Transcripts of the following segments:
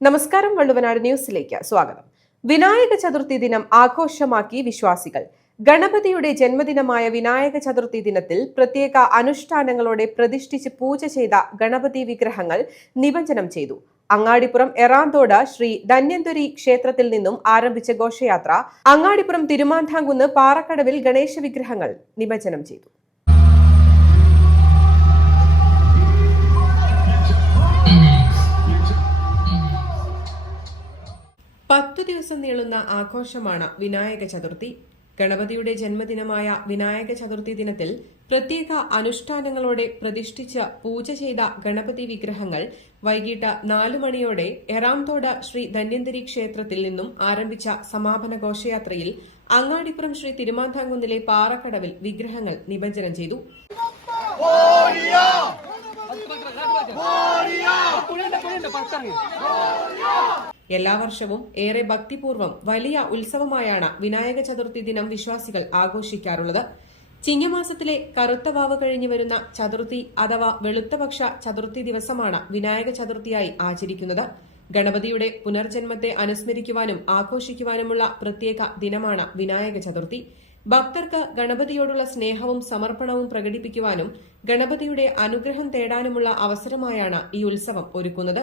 നമസ്കാരം വള്ളുവനാട് ന്യൂസിലേക്ക് സ്വാഗതം. വിനായക ചതുർത്ഥി ദിനം ആഘോഷമാക്കി വിശ്വാസികൾ. ഗണപതിയുടെ ജന്മദിനമായ വിനായക ചതുർത്ഥി ദിനത്തിൽ പ്രത്യേക അനുഷ്ഠാനങ്ങളോടെ പ്രതിഷ്ഠിച്ച് പൂജ ചെയ്ത ഗണപതി വിഗ്രഹങ്ങൾ നിമജ്ജനം ചെയ്തു. അങ്ങാടിപ്പുറം എറാന്തോട് ശ്രീ ധന്യന്തുരി ക്ഷേത്രത്തിൽ നിന്നും ആരംഭിച്ച ഘോഷയാത്ര അങ്ങാടിപ്പുറം തിരുമാന്താംകുന്ന് പാറക്കടവിൽ ഗണേശ വിഗ്രഹങ്ങൾ നിമജ്ജനം ചെയ്തു. പത്തു ദിവസം നീളുന്ന ആഘോഷമാണ് വിനായക ചതുർത്ഥി. ഗണപതിയുടെ ജന്മദിനമായ വിനായക ചതുർത്ഥി ദിനത്തിൽ പ്രത്യേക അനുഷ്ഠാനങ്ങളോടെ പ്രതിഷ്ഠിച്ച് പൂജ ചെയ്ത ഗണപതി വിഗ്രഹങ്ങൾ വൈകിട്ട് നാലു മണിയോടെ എറാംതോട് ശ്രീ ധന്യന്തരി ക്ഷേത്രത്തിൽ നിന്നും ആരംഭിച്ച സമാപന ഘോഷയാത്രയിൽ അങ്ങാടിപ്പുറം ശ്രീ തിരുമാന്താംകുന്നിലെ പാറക്കടവിൽ വിഗ്രഹങ്ങൾ നിമജ്ജനം ചെയ്തു. എല്ലാ വർഷവും ഏറെ ഭക്തിപൂർവം വലിയ ഉത്സവമായാണ് വിനായക ചതുർത്ഥി ദിനം വിശ്വാസികൾ ആഘോഷിക്കാറുള്ളത്. ചിങ്ങമാസത്തിലെ കറുത്ത വാവ് കഴിഞ്ഞു വരുന്ന ചതുർത്ഥി അഥവാ വെളുത്തപക്ഷ ചതുർത്ഥി ദിവസമാണ് വിനായക ചതുർത്ഥിയായി ആചരിക്കുന്നത്. ഗണപതിയുടെ പുനർജന്മത്തെ അനുസ്മരിക്കുവാനും ആഘോഷിക്കുവാനുമുള്ള പ്രത്യേക ദിനമാണ് വിനായക ചതുർത്ഥി. ഭക്തർക്ക് ഗണപതിയോടുള്ള സ്നേഹവും സമർപ്പണവും പ്രകടിപ്പിക്കുവാനും ഗണപതിയുടെ അനുഗ്രഹം തേടാനുമുള്ള അവസരമായാണ് ഈ ഉത്സവം ഒരുക്കുന്നത്.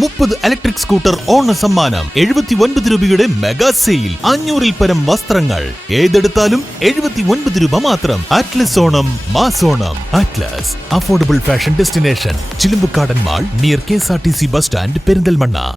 മുപ്പത് ഇലക്ട്രിക് സ്കൂട്ടർ ഓണ സമ്മാനം എഴുപത്തി ഒൻപത് രൂപയുടെ മെഗാ സെയിൽ അഞ്ഞൂറിൽ പരം വസ്ത്രങ്ങൾ. ഏതെടുത്താലും എഴുപത്തി ഒൻപത് രൂപ മാത്രം. Atlas Onam മാസോണം Atlas affordable fashion destination Chilumpukkadan mall near K S R T C bus stand Perinthalmanna.